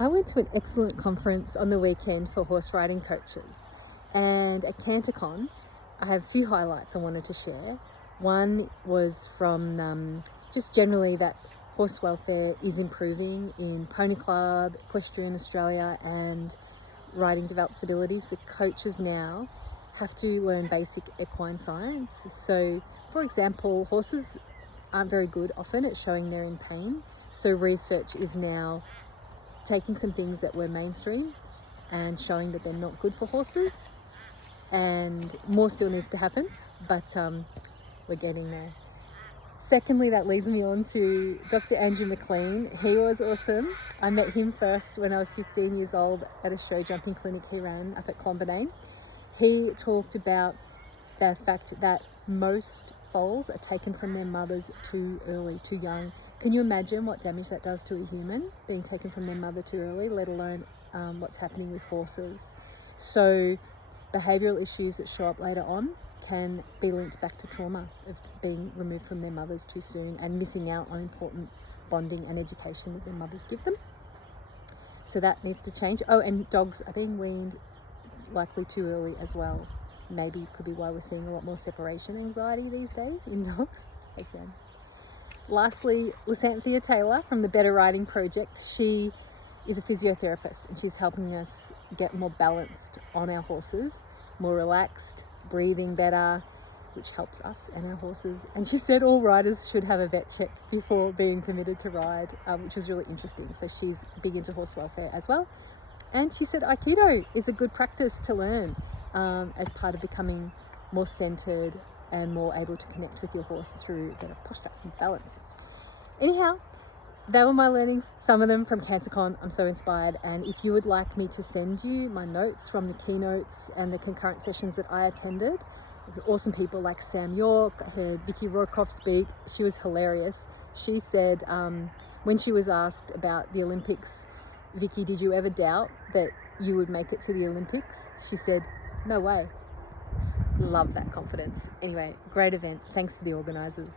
I went to an excellent conference on the weekend for horse riding coaches, and at Canter Con, I have a few highlights I wanted to share. One was from just generally that horse welfare is improving in Pony Club, Equestrian Australia, and riding develops abilities. The coaches now have to learn basic equine science. So, for example, horses aren't very good often at showing they're in pain. So research is now taking some things that were mainstream and showing that they're not good for horses, and more still needs to happen, but we're getting there. Secondly, that leads me on to Dr. Andrew McLean. He was awesome. I met him first when I was 15 years old at a show jumping clinic he ran up at Clonbernane. He talked about the fact that most foals are taken from their mothers too early, too young. Can you imagine what damage that does to a human, being taken from their mother too early, let alone what's happening with horses? So behavioural issues that show up later on can be linked back to trauma of being removed from their mothers too soon and missing out on important bonding and education that their mothers give them. So that needs to change. Oh, and dogs are being weaned likely too early as well. Maybe could be why we're seeing a lot more separation anxiety these days in dogs. Thanks, Anne. Lastly, Lysanthia Taylor from the Better Riding Project. She is a physiotherapist and she's helping us get more balanced on our horses, more relaxed, breathing better, which helps us and our horses. And she said all riders should have a vet check before being permitted to ride, which was really interesting. So she's big into horse welfare as well. And she said Aikido is a good practice to learn as part of becoming more centered and more able to connect with your horse through better posture and balance. Anyhow, they were my learnings, some of them from Canter Con. I'm so inspired. And if you would like me to send you my notes from the keynotes and the concurrent sessions that I attended, with awesome people like Sam York, I heard Vicky Roykoff speak. She was hilarious. She said when she was asked about the Olympics, Vicky, did you ever doubt that you would make it to the Olympics? She said, no way. Love that confidence. Anyway, great event. Thanks to the organisers.